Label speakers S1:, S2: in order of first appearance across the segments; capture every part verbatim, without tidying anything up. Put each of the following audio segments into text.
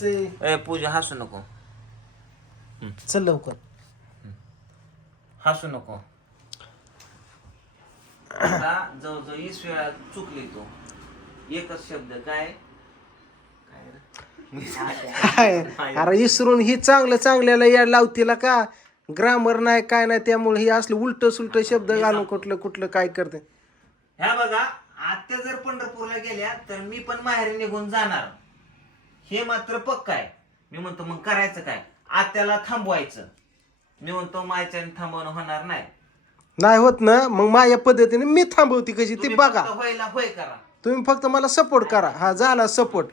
S1: ए पूजा हसू नको.
S2: चल लवकर.
S1: हसू नको. आता जवळजवळ वीस वेळा चुकली तू. एकच शब्द काय
S2: अरे इसरून ही चांगलं चांगल्याला या लावतीला का ग्रामर नाही काय नाही त्यामुळे ही असलं उलट सुलट शब्द घालून कुठलं कुठलं काय करते.
S1: ह्या बघा आत्या जर पंढरपूरला गेल्या तर मी पण माहेरी निघून जाणार हे मात्र पक्का आहे. मी म्हणतो मग करायचं काय आत्याला थांबवायचं. मी म्हणतो मायच्याने थांबवणं होणार नाही.
S2: नाही होत ना मग माझ्या पद्धतीने मी थांबवती कशी ती बघा.
S1: व्हायला होय करा.
S2: तुम्ही फक्त मला सपोर्ट करा. हा झाला सपोर्ट.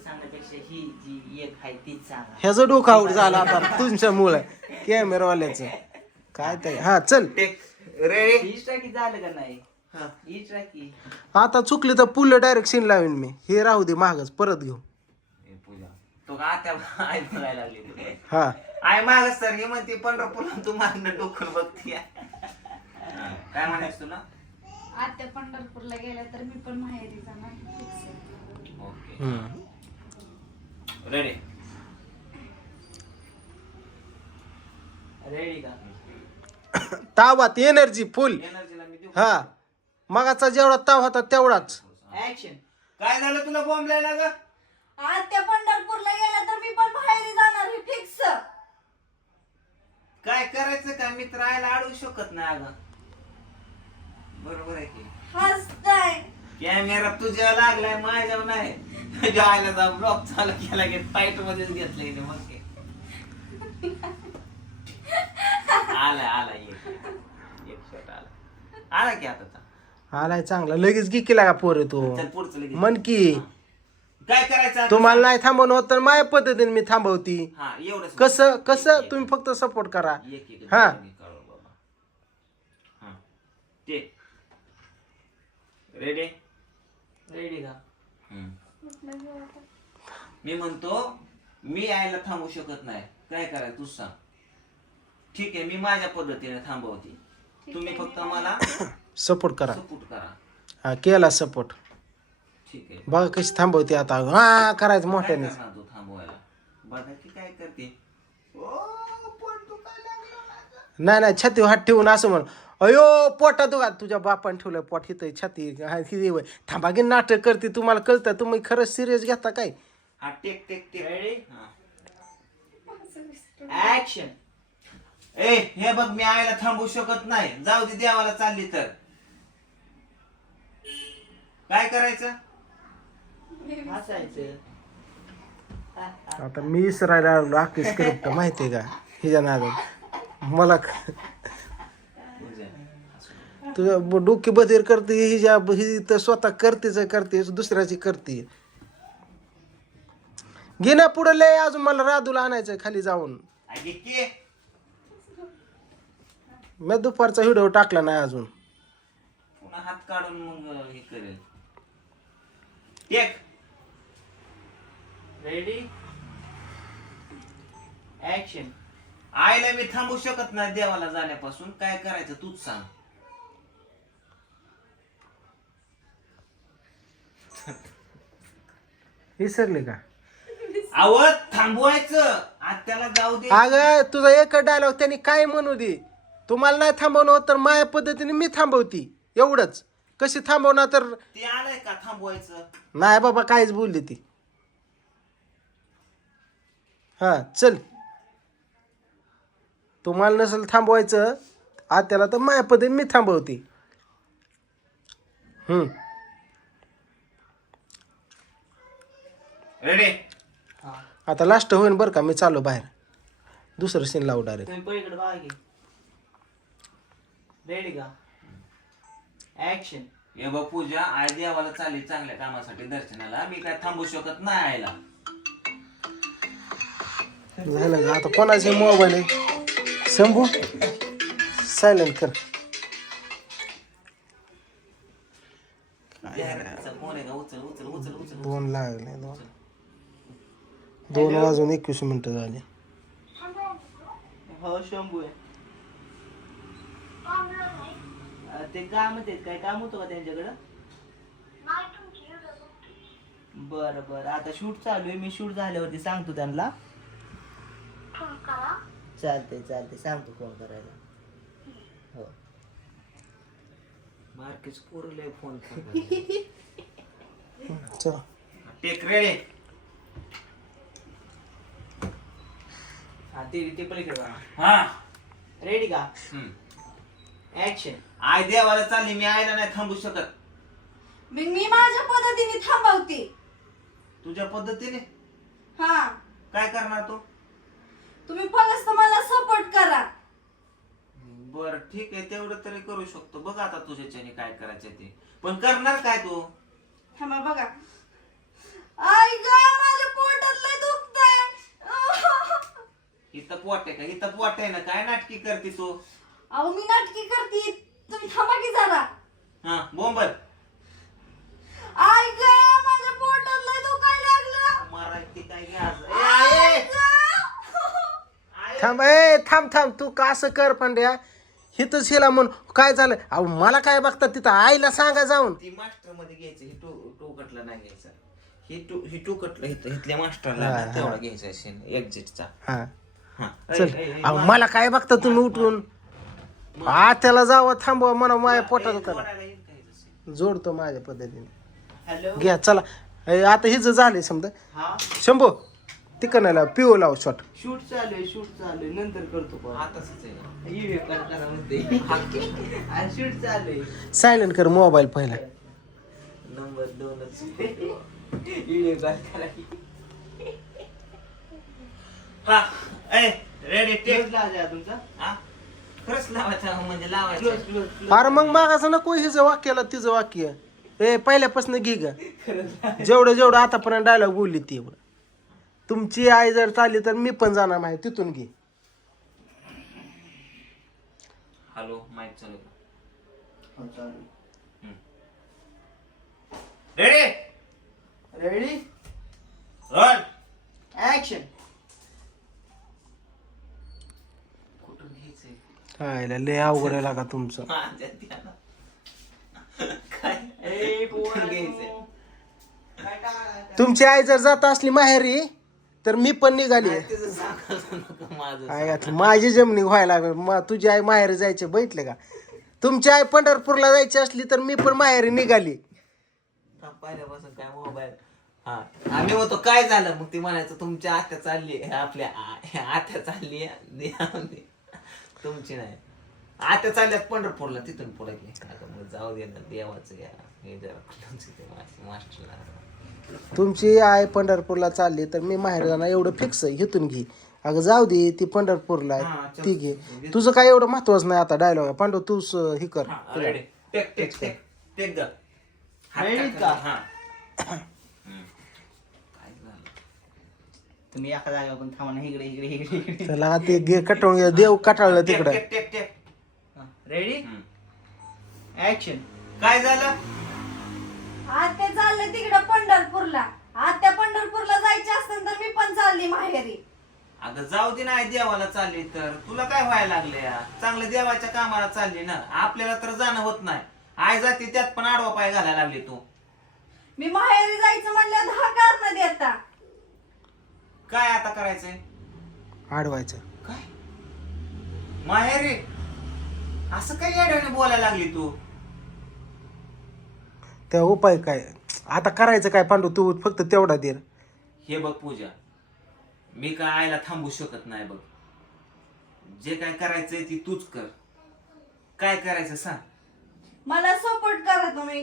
S2: ह्याचं डोकं आउट झालं आता तुमच्यामुळे कॅमेरावाल्याचं काय ते. हा चल
S1: झालं का नाही.
S2: आता चुकली तर पुल डायरेक्ट सीन लावीन मी. हे राहू दे मागच परत घेऊ.
S1: तो का आत्या आई बघायला लागली.
S2: हा
S1: आई मागच तर हे म्हणते पंढरपूरला तू मागणं डोकून बघती. काय म्हणायचं तुला.
S3: आत्या पंढरपूरला गेल्या तर मी पण माहेरी जाणार.
S1: Okay ready. रेडी का.
S2: तावात एनर्जी फुल.
S1: एनर्जीला मी देऊ.
S2: हा मगाचा जेवढा ताव होता तेवढाच.
S1: ऍक्शन. काय झालं तुला बॉम्ब लायला ग.
S3: आत्या पंढरपूरला गेल्या तर मी पण माहेरी जाणार हे फिक्स.
S1: काय करायचं काय मित्र आयला अडवू शकत नाही अगं. बरोबर आहे की.
S3: हसताय.
S1: कॅमेरा तुझ्या लागलाय माझ्यावर नाही. तुझ्या आयला जा ब्लॉक चालू केला की टाईट मध्येच घेतलंय ना मग. आला आला एक एक शॉट आला. आला की आता
S2: आलाय चांगला लगेच की केला का पोरे तू
S1: चल पुढचं लगेच.
S2: मन की
S1: काय करायचं आता?
S2: तुम्हाला नाही थांबवणं होत तर माझ्या पद्धतीने मी थांबवती.
S1: हा एवढंच.
S2: कसं कसं तुम्ही फक्त सपोर्ट करा.
S1: एक एक
S2: हा.
S1: करू बाबा. हा ते रेडी. रेडी का. मी म्हणतो मी यायला थांबू शकत नाही. काय करायचं तू सांग. ठीक आहे मी माझ्या पद्धतीने थांबवते. तुम्ही फक्त मला
S2: सपोर्ट करा.
S1: सपोर्ट करा.
S2: हा केला सपोर्ट.
S1: ठीक आहे.
S2: बघा कशी थांबवते आता. हा करायचं
S1: काय
S2: मोठ्याने.
S1: करणार तू थांबवायला. बघा की काय करते. ओ पोट दुखायला लागलं माझं.
S2: नाही नाही छाती हात ठेवून असं म्हण. अयो पोटा दुखा तुझ्या बापाने ठेवलं पोट हिथं छाती ही थांबा की नाटक करते. तुम्हाला कळतं तुम्ही खरंच सिरियस घेता काय.
S1: हा take take take. Ready. Action. ए हे बघ मी आयला थांबू शकत नाही. जाऊ दे देवाला चालली तर काय करायचं. हसायचं.
S2: आता मी इसरायला आलो आखी स्क्रिप्ट माहितीये का हिच्या नादात मला तुझ्या डोकी बधीर करते हिच्या ही तर स्वतः करतेच करते दुसऱ्याची करते. घेण्या पुढे लय अजून मला राधूला आणायचं खाली जाऊन.
S1: अगे के
S2: मी दुपारचा व्हिडिओ टाकला नाही अजून.
S1: पुन्हा हात काढून मग हे करेल. टेक. रेडी. ऍक्शन. आईला मी थांबू शकत नाही देवाला जाण्यापासून. काय करायचं तूच सांग.
S2: विसरले का.
S1: आवड थांबवायचं. आत्याला जाऊ दे.
S2: अगं तुझा एक डायलॉग त्यांनी काय म्हणू दे. तुम्हाला नाही थांबवणं होत तर माझ्या पद्धतीने मी थांबवती एवढंच. कशी थांबवणार तर
S1: ते आलंय का थांबवायचं.
S2: नाही बाबा काहीच बोलली ती. हा चल तुम्हाला नसेल थांबवायचं आत्याला तर माझ्या पद्धतीने मी थांबवते. हम्म
S1: रेडी.
S2: आता लास्ट होईन बरं का. मी चालू बाहेर दुसरं सीन लावू डायरेक्ट.
S1: तुम्ही पलीकडे बघा की. रेडी का. ऍक्शन. ये बघ पूजा आई देवाला चालली चांगल्या कामासाठी दर्शनाला. मी काय थांबू शकत नाही आईला.
S2: झालं का आता कोणाचे मोबाईल आहे शंभू सायलेंट कर.
S1: फोन आहे का. उचल उचल उचल उचल.
S2: दोन लागले दोन दोन वाजून एकवीस मिनिटं झाली.
S1: हो शंभू आहे. ते काम ते काय काम होतं का त्यांच्याकडं.
S4: बरं बरं आता शूट चालू आहे, मी शूट झाल्यावरती सांगतो त्यांना. चालतंय चालतंय सांगतो फोन करायला. हो
S1: मार्केट पोरले फोन
S2: चला
S1: टेक रेडी.
S4: हा ते ते पलीकडे बघा.
S1: हा
S4: रेडी का?
S1: हम्म.
S4: ऍक्शन.
S1: आय देवाला चालली, मी आईला नाही थांबू शकत.
S3: मी मी माझ्या पद्धतीने थांबवते.
S1: तुझ्या पद्धतीने
S3: हा
S1: काय करणार तू?
S3: तुम्ही फक्त मला सपोर्ट करा.
S1: बर ठीक आहे, तेवढं तरी करू शकतो. बघ आता तुझ्याच्याने काय करायचं ते, पण करणार काय तू?
S3: थांबा बघा. आई ग माझ्या पोटात लय दुखतंय.
S1: इथं पोट आहे का? इथं पोट आहे ना, काय नाटकी करते तू?
S3: अहो मी नाटकी करते, तुम्ही थांबा की जरा.
S1: हा बोंबल
S3: आई ग माझ्या पोटात लय दुखायला लागलं.
S1: मारायची काय घ्यायचं? ए,
S3: आई
S1: आई!
S3: ग.
S1: आई!
S2: थांब ए थांब थांब तू का असं कर पांड्या. हिथंच हिला म्हण काय झालं. अहो मला काय बघता तिथं आईला सांगा जाऊन.
S1: ती मास्टर मध्ये घ्यायचं, ही टू टू कटला नाही घ्यायचं. ही टू ही टू कटला इथं इथल्या मास्टरला
S2: हा,
S1: ना
S2: हा.
S1: तेवढा घ्यायचा असेल एक्झिटचा.
S2: हा
S1: हा
S2: चल.
S1: ऐ, ऐ, ऐ,
S2: अहो
S1: मार.
S2: मला काय बघता तुम्ही उठून. आत्याला जावं थांबवा म्हणा माझ्या पोटात
S1: ए,
S2: करा.
S1: जोडायला येईल का हे तसं?
S2: जोडतो माझ्या पद्धतीने.
S4: हॅलो.
S2: घ्या चला. ए, आता हिच झाले समजा.
S4: हा
S2: शंभू तिकडं पिओ लाव शॉट.
S4: शूट चालू आहे, शूट चालू आहे, नंतर करतो कॉल.
S1: आताच आहे ना.
S4: व्हिडिओ कॉल करा म्हणते. आणि शूट चालू आहे.
S2: सायलेंट कर मोबाईल पहिला.
S1: नंबर दोनच.
S4: व्हिडिओ कॉल करा.
S1: हा ए रेडी टेक.
S4: क्लोज लावा तुमचा.
S1: हा खरंच लावायचं म्हणजे लावायचं.
S4: Close close close.
S2: अरे मग मागाचं नको हिचं वाक्याला तिचं वाक्य. ए पहिल्यापासून घे ग. जेवढं जेवढं आतापर्यंत डायलॉग बोलली ती एवढं. तुमची आई जर चालली तर मी पण जाणार नाही तिथून घे.
S1: हॅलो माईक चालू कर.
S4: हो, चालू.
S1: Ready
S4: ready
S1: roll.
S4: ऍक्शन.
S1: कुठून घ्यायचंय?
S2: आईला लय अवघड आहे लागा तुमचं.
S1: माझ्या ध्यानात. काय
S4: ए
S1: कुठून घ्यायचंय?
S4: काय टाळा.
S2: तुमची आई जर जात असली माहेरी तर मी पण निघाली.
S1: नाही, तिचं सांगायचं नको माझं.
S2: आई आता माझी जमनी व्हायला लागली. मग तुझी आई माहेरी जायचे बैठले का. तुमची आई पंढरपूरला जायची असली तर मी पण माहेरी निघाली.
S1: थांब, पहिल्यापासून काय मोबाईल. हा आम्ही होतो काय झालं मग ती म्हणायचं तुमच्या आत्या चालली आपल्या आ- आत्या चालली तुमची नाही. आत्या चालल्यात पंढरपूरला, तिथून पुढे घे. आता मग जाऊ दे ना देवाचं या हे जरा मास्टरला.
S2: तुमची आई पंढरपूरला चालली तर मी माहेर जाणार एवढं फिक्स आहे. इथून घे. अगं जाऊ दे ती पंढरपूरला
S1: हा,
S2: आहे
S1: चल.
S2: ती घे. तुझं काय एवढं महत्वाचं नाही आता डायलॉग. पांडव तूच हे कर.
S1: Ready take take take take ग. हात
S4: Ready
S1: टाक
S4: का?
S1: हा. हम्म. काय झालं?
S4: तुम्ही एका जागेवर पण थांबा ना. इकडे इकडे इकडे इकडे.
S2: त्याला ते घे कटवून घे. देव कटाळलं
S1: टेक
S2: तिकडं.
S1: Take take take.
S4: Ready
S1: hmm.
S4: Action.
S1: काय झालं?
S3: आत्या चालले तिकडं पंढरपूरला. आत्या पंढरपूरला जायची असेल तर मी पण चालली माहेरी.
S1: अगं जाऊ दे नाही देवाला चालली तर तुला काय व्हायला लागले या? चांगलं देवाच्या कामाला चालली ना. आपल्याला तर जाणं होत नाही. आई जाते त्यात पण आडवा पाय घालायला लागली तू.
S3: मी माहेरी जायचं म्हणलं दहा कारण देता.
S1: काय आता करायचंय?
S2: आडवायचं.
S1: काय माहेरी असं काय येड्याने बोलायला लागली तू?
S2: त्या उपाय काय आता करायचं काय पांडू तू फक्त तेवढा दे.
S1: हे बघ पूजा, मी काय आईला थांबू शकत नाही बघ. जे काय करायचंय ती तूच कर. काय करायचं सांग.
S3: मला सपोर्ट करा तुम्ही.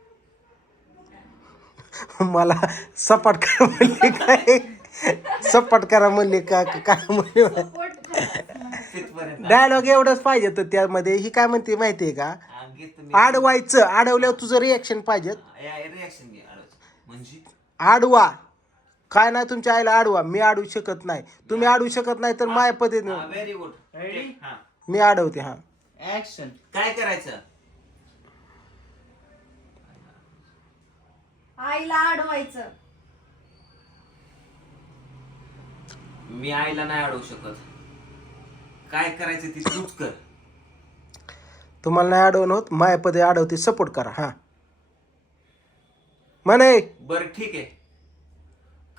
S2: मला सपाट करा म्हणले काय. सपाट करा म्हणले का काय म्हणले.
S3: सपोर्ट करा.
S1: तिथपर्यंत
S2: डायलॉग एवढंच पाहिजे तर त्यामध्ये ही काय म्हणते माहितीये का.
S1: आणखी तुम्ही
S2: आडवायचं. आडवल्यावर तुझं रिॲक्शन पाहिजे.
S1: रिॲक्शन घे. आडच. म्हणजे
S2: आडवा काय नाही तुमच्या आईला आडवा. मी आडवू शकत नाही. तुम्ही आडवू शकत नाही तर माझ्या पद्धतीने
S1: व्हेरी गुड.
S4: Ready?
S1: हा
S2: मी आडवते. हा
S4: ऍक्शन.
S1: काय करायचं?
S3: आईला अडवायचं.
S1: मी आईला नाही अडवू शकत. काय करायचं ती तूच कर.
S2: तुम्हाला नाही आडवणं होत. माझ्या पद्धती आडवते. सपोर्ट करा. हा म्हणे
S1: बरं ठीक आहे.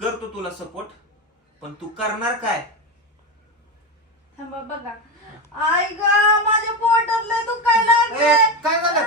S1: करतो तुला सपोर्ट, पण तू करणार काय?
S3: थांबा बघा. आई ग माझ्या पोटातलं दुखायला
S1: ए,
S3: लागलंय.
S1: काय झालं?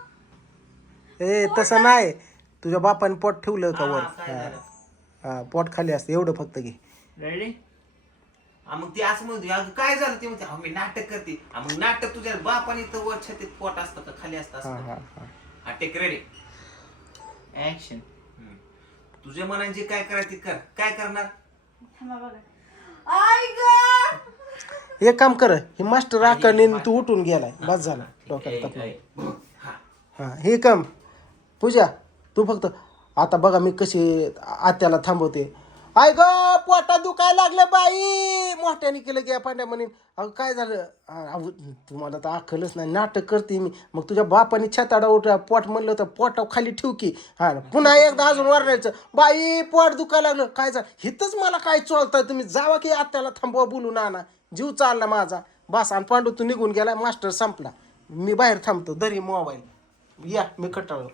S2: ए तसं नाही, तुझ्या बापाने पोट ठेवलं का
S1: हा,
S2: वर?
S1: काय
S2: हा
S1: झालं?
S2: हा, पोट खाली असतं एवढं फक्त घे.
S1: रेडी? मग ती असं म्हणते अगं काय झालं, ते म्हणते अहो, मी नाटक करते. हा, मग नाटक तुझ्या बापाने तर वर छातीत पोट असतं का खाली असतं?
S2: हा
S1: असतं.
S2: हा हा
S1: हा टेक रेडी ऍक्शन. तुझ्या मनाने जे काय करायचं ते कर. काय करणार?
S3: थांबा बघा. आई ग
S2: एक काम कर, हे मास्टर आकडे तू उठून गेलाय, बस झाला डोक्यात
S1: ए,
S2: ताप.
S1: ए, हा.
S2: हा हे काम पूजा, तू फक्त आता बघा मी कशी आत्याला थांबवते. आय ग पोटा दुखायला लागलं बाई, मोठ्याने केलं की पांड्या म्हणेन अगं काय झालं? अहो तुम्हाला तर अक्कलच नाही, नाटक करते मी. मग तुझ्या बापाने छताडा उठा पोट म्हणलं तर पोटाव खाली ठेव की. हा पुन्हा एकदा अजून वरडायचं बाई पोट दुखायला लागलं, काय झालं? हिथंच मला काय चोळताय तुम्ही, जावा की आत्याला थांबवा बोलून आणा. जीव चालला माझा बस. आणि पांडू तू निघून गेला, मास्टर संपला, मी बाहेर थांबतो, दरी मोबाईल या मी कटाळलो.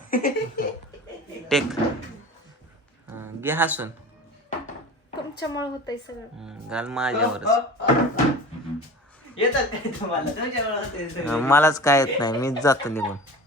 S1: टेक घे हसून.
S3: तुमच्यामुळे होतंय सगळं.
S1: हम्म, घाल माझ्यावरच.
S4: येतात काय तुम्हाला तुमच्या वेळेला ते सगळं?
S1: मलाच काय येत नाही, मीच जातो निघून.